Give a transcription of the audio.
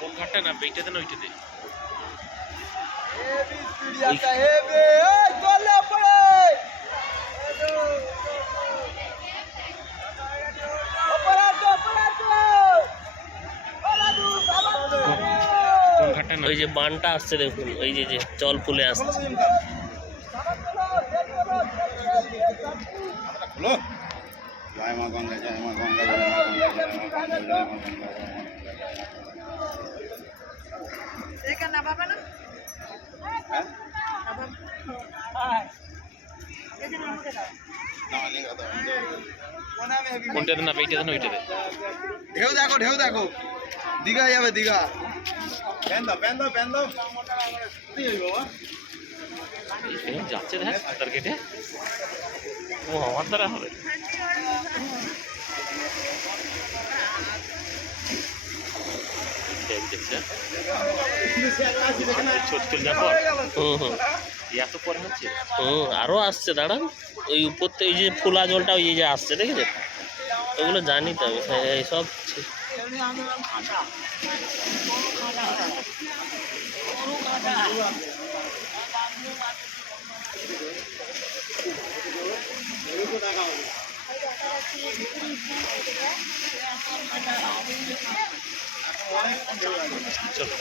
কোন ঘাটটা না এইটাতে না ওইটাতে? কোন ঘাটটা না? ওই যে বানটা আসছে দেখুন, ওই যে যে জল ফুলে আসছে। জয় মা গঙ্গা, জয় মা গঙ্গা, জয় মা গঙ্গা, জয় মা গঙ্গা, জয় মা গঙ্গা। কোনটাতে না এইটাতে না ওইটাতে? ঢেউ দেখো, ঢেউ দেখো, দীঘা যাবে দীঘা। এরকম যাচ্ছে দেখ সাঁতার কেটে। ও আমার দ্বারা হবে? দেখছে ছোট চল যাবো এত পরে হচ্ছে। আরো আসছে, দাঁড়ান। ওই উপর থেকে ওই যে ফোলা জলটা ওই যে আসছে, দেখেছেন? ওগুলো জানি তো আমি। হ্যাঁ, এইসব চলো।